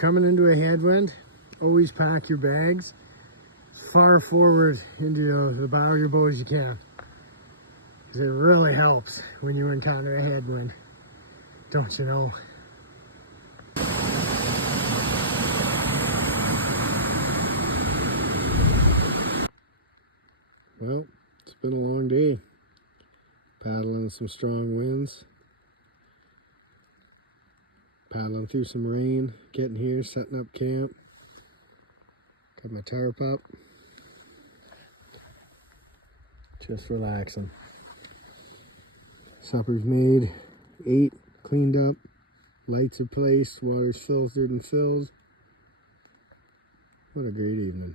coming into a headwind, always pack your bags far forward into the bow of your boat as you can. Because it really helps when you encounter a headwind, don't you know? Well, it's been a long day. Paddling some strong winds. Paddling through some rain, getting here, setting up camp. Got my tarp up. Just relaxing. Supper's made, ate, cleaned up, lights are placed, water's filtered and filled. What a great evening.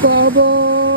Bubble!